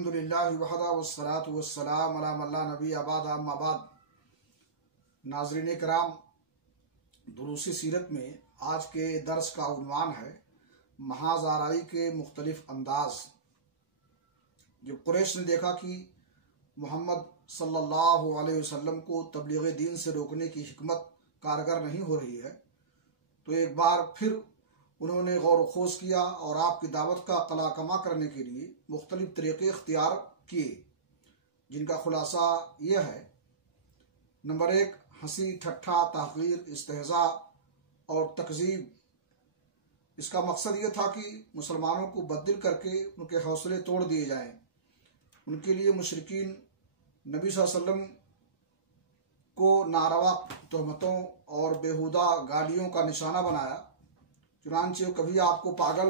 الحمدللہ وحدہ والصلاة والسلام علی من لا نبی بعد اما بعد۔ ناظرین کرام، دروس سیرت میں آج کے درس کا عنوان ہے محاذ آرائی کے مختلف انداز۔ جب قریش نے دیکھا کہ محمد صلی اللہ علیہ وسلم کو تبلیغ دین سے روکنے کی حکمت کارگر نہیں ہو رہی ہے، تو ایک بار پھر انہوں نے غور و خوض کیا اور آپ کی دعوت کا قلع کما کرنے کے لیے مختلف طریقے اختیار کیے، جن کا خلاصہ یہ ہے: نمبر 1، ہنسی ٹھٹھا، تحقیر، استہزاء اور تکذیب۔ اس کا مقصد یہ تھا کہ مسلمانوں کو بددل کر کے ان کے حوصلے توڑ دیے جائیں۔ ان کے لیے مشرکین نبی صلی اللہ علیہ وسلم کو ناروا تہمتوں اور بیہودہ گالیوں کا نشانہ بنایا۔ چنانچہ کبھی آپ کو پاگل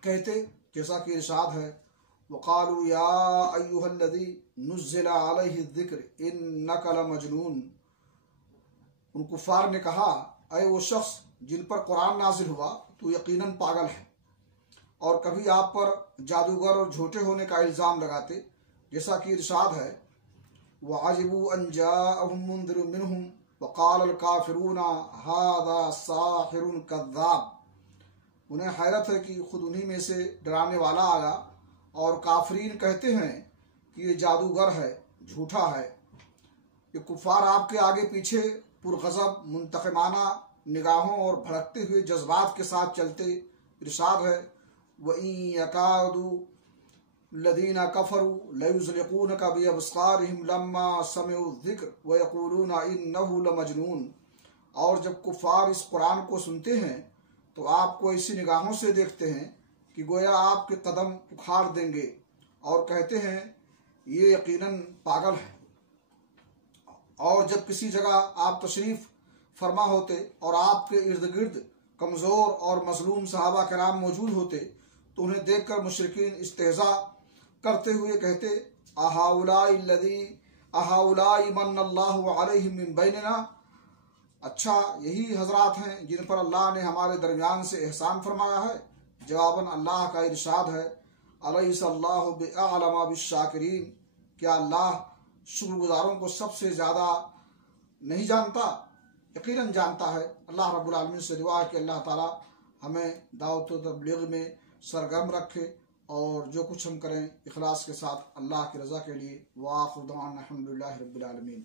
کہتے، جیسا کہ ارشاد ہے: وَقَالُوا يَا أَيُّهَا الَّذِي نُزِّلَ عَلَيْهِ الذِّكْرِ إِنَّكَ لَمَجْنُونَ۔ ان کفار نے کہا: اے وہ شخص جن پر قرآن نازل ہوا، تو یقیناً پاگل ہے۔ اور کبھی آپ پر جادوگر اور جھوٹے ہونے کا الزام لگاتے، جیسا کہ ارشاد ہے: وَعَجِبُوا أَن جَاءَهُم مُنذِرٌ مِّنْهُمْ وَقَالَ الْكَافِرُونَ هَٰذَا سَاحِرٌ كَذَّابٌ۔ انہیں حیرت ہے کہ خود انہی میں سے ڈرانے والا آیا، اور کافرین کہتے ہیں کہ یہ جادوگر ہے، جھوٹا ہے۔ یہ کفار آپ کے آگے پیچھے پرغضب، منتقمانہ نگاہوں اور بھڑکتے ہوئے جذبات کے ساتھ چلتے۔ ارشاد ہے: وَإِن يَكَادُ الَّذِينَ كَفَرُوا لَيُزْلِقُونَكَ بِأَبْصَارِهِمْ لَمَّا سَمِعُوا الذِّكْرَ وَيَقُولُونَ إِنَّهُ لَمَجْنُونٌ۔ اور جب کفار اس قرآن کو سنتے ہیں تو آپ کو ایسی نگاہوں سے دیکھتے ہیں کہ گویا آپ کے قدم اکھاڑ دیں گے، اور کہتے ہیں یہ یقیناً پاگل ہے۔ اور جب کسی جگہ آپ تشریف فرما ہوتے اور آپ کے ارد گرد کمزور اور مظلوم صحابہ کرام موجود ہوتے، تو انہیں دیکھ کر مشرکین استہزاء کرتے ہوئے کہتے: اَهَٰؤُلَاءِ مَنَّ اللَّهُ عَلَيْهِم مِّن بَيْنِنَا۔ اچھا، یہی حضرات ہیں جن پر اللہ نے ہمارے درمیان سے احسان فرمایا ہے؟ جواباً اللہ کا ارشاد ہے: أَلَيْسَ اللَّهُ بِأَعْلَمَ بِالشَّاكِرِينَ۔ کیا اللہ شکر گزاروں کو سب سے زیادہ نہیں جانتا؟ یقیناً جانتا ہے۔ اللہ رب العالمین سے دعا ہے کہ اللہ تعالی ہمیں دعوت و تبلیغ میں سرگرم رکھے، اور جو کچھ ہم کریں اخلاص کے ساتھ اللہ کی رضا کے لیے۔ وآخر دعوانا الحمدللہ رب العالمین۔